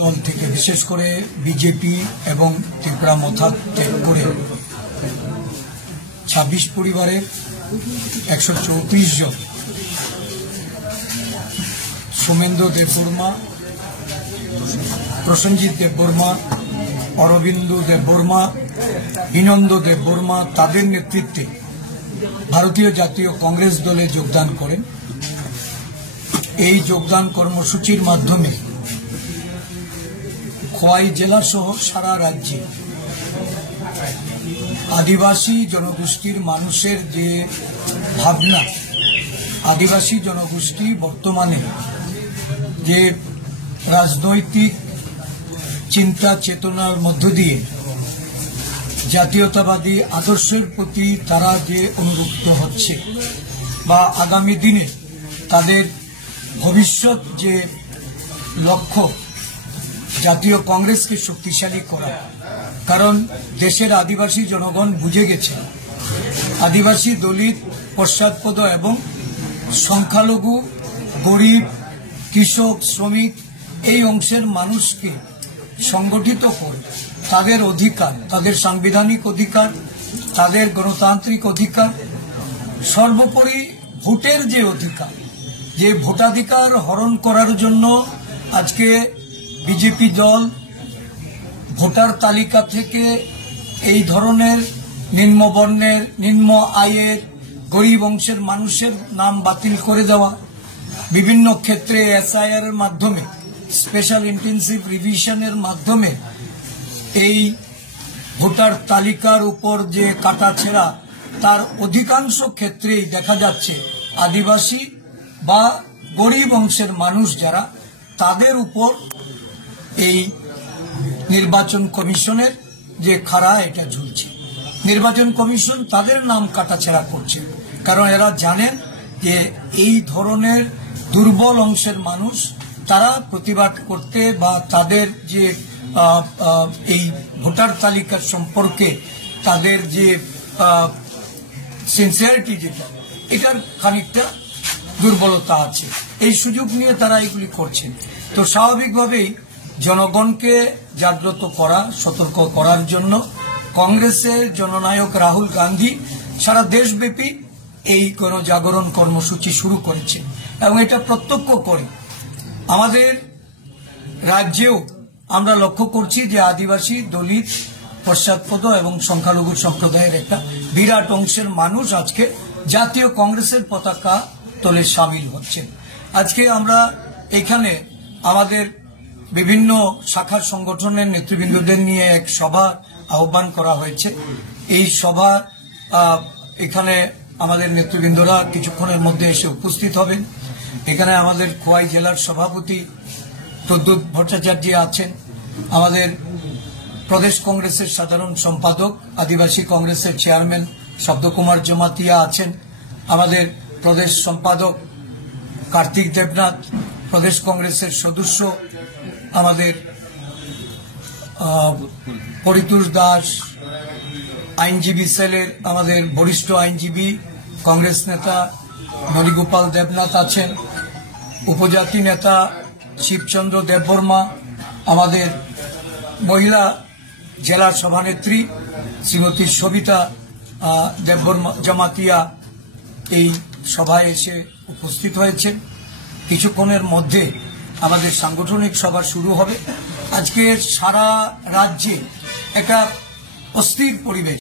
দল থেকে বিশেষ করে বিজেপি এবং ত্রিপুরা মথা ত্যাগ করে ২৬ পরিবারের ১৩৪ জন সোমেন্দ্র দেববর্মা, প্রসেনজিৎ দেববর্মা, অরবিন্দ দেববর্মা, বিনন্দ দেববর্মা তাদের নেতৃত্বে ভারতীয় জাতীয় কংগ্রেস দলে যোগদান করেন। এই যোগদান কর্মসূচির মাধ্যমে খোয়াই জেলা সহ সারা রাজ্যে আদিবাসী জনগোষ্ঠীর মানুষের যে ভাবনা, আদিবাসী জনগোষ্ঠী বর্তমানে যে রাজনৈতিক চিন্তা চেতনার মধ্য দিয়ে জাতীয়তাবাদী আদর্শের প্রতি তারা যে অনুরক্ত হচ্ছে বা আগামী দিনে তাদের ভবিষ্যৎ যে লক্ষ্য জাতীয় কংগ্রেসকে শক্তিশালী করা। কারণ দেশের আদিবাসী জনগণ বুঝে গেছে আদিবাসী, দলিত, পশ্চাৎপদ এবং সংখ্যালঘু, গরিব, কৃষক, শ্রমিক এই অংশের মানুষকে সংগঠিত করে তাদের অধিকার, তাদের সাংবিধানিক অধিকার, তাদের গণতান্ত্রিক অধিকার, সর্বোপরি ভোটের যে অধিকার, যে ভোটাধিকার হরণ করার জন্য আজকে বিজেপি দল ভোটার তালিকা থেকে এই ধরনের নিম্নবর্ণের, নিম্ন আয়ের, গরিব অংশের মানুষের নাম বাতিল করে দেওয়া, বিভিন্ন ক্ষেত্রে এসআইআর এর মাধ্যমে, স্পেশাল ইন্টেনসিভ রিভিশনের মাধ্যমে এই ভোটার তালিকার উপর যে কাটাছেঁড়া, তার অধিকাংশ ক্ষেত্রেই দেখা যাচ্ছে আদিবাসী বা গরিব অংশের মানুষ যারা, তাদের উপর এই নির্বাচন কমিশনের যে খাড়া এটা ঝুলছে। নির্বাচন কমিশন তাদের নাম কাটাছেঁড়া করছে, কারণ এরা জানেন যে এই ধরনের দুর্বল অংশের মানুষ তারা প্রতিবাদ করতে বা তাদের যে এই ভোটার তালিকার সম্পর্কে তাদের যে সিনসিয়ারিটি, যেটা এটার খানিকটা দুর্বলতা আছে। এই সুযোগ নিয়ে তারা এগুলি করছেন। তো স্বাভাবিকভাবেই জনগণকে জাগ্রত করা, সতর্ক করার জন্য কংগ্রেসের জননায়ক রাহুল গান্ধী সারা দেশব্যাপী এই গণজাগরণ কর্মসূচি শুরু করেছে এবং এটা প্রত্যক্ষ করে আমাদের রাজ্যেও আমরা লক্ষ্য করছি যে আদিবাসী, দলিত, পশ্চাৎপদ এবং সংখ্যালঘু সম্প্রদায়ের একটা বিরাট অংশের মানুষ আজকে জাতীয় কংগ্রেসের পতাকা তলে সামিল হচ্ছেন। আজকে আমরা এখানে আমাদের বিভিন্ন শাখা সংগঠনের নেতৃবৃন্দদের নিয়ে এক সভা আহ্বান করা হয়েছে। এই সভা এখানে আমাদের নেতৃবৃন্দরা কিছুক্ষণের মধ্যে এসে উপস্থিত হবেন। এখানে আমাদের খোয়াই জেলার সভাপতি প্রদ্যুৎ ভট্টাচার্য আছেন, আমাদের প্রদেশ কংগ্রেসের সাধারণ সম্পাদক, আদিবাসী কংগ্রেসের চেয়ারম্যান শব্দকুমার জমাতিয়া আছেন, আমাদের প্রদেশ সম্পাদক কার্তিক দেবনাথ, প্রদেশ কংগ্রেসের সদস্য আমাদের পরিতোষ দাস, আইনজীবী সেলের আমাদের বরিষ্ঠ আইনজীবী কংগ্রেস নেতা নলিগোপাল দেবনাথ আছেন, উপজাতি নেতা শিবচন্দ্র দেববর্মা, আমাদের মহিলা জেলা সভানেত্রী শ্রীমতী সবিতা দেববর্মা জমাতিয়া এই সভায় এসে উপস্থিত হয়েছেন। কিছুক্ষণের মধ্যে আমাদের সাংগঠনিক সভা শুরু হবে। আজকে সারা রাজ্যে একটা অস্থির পরিবেশ।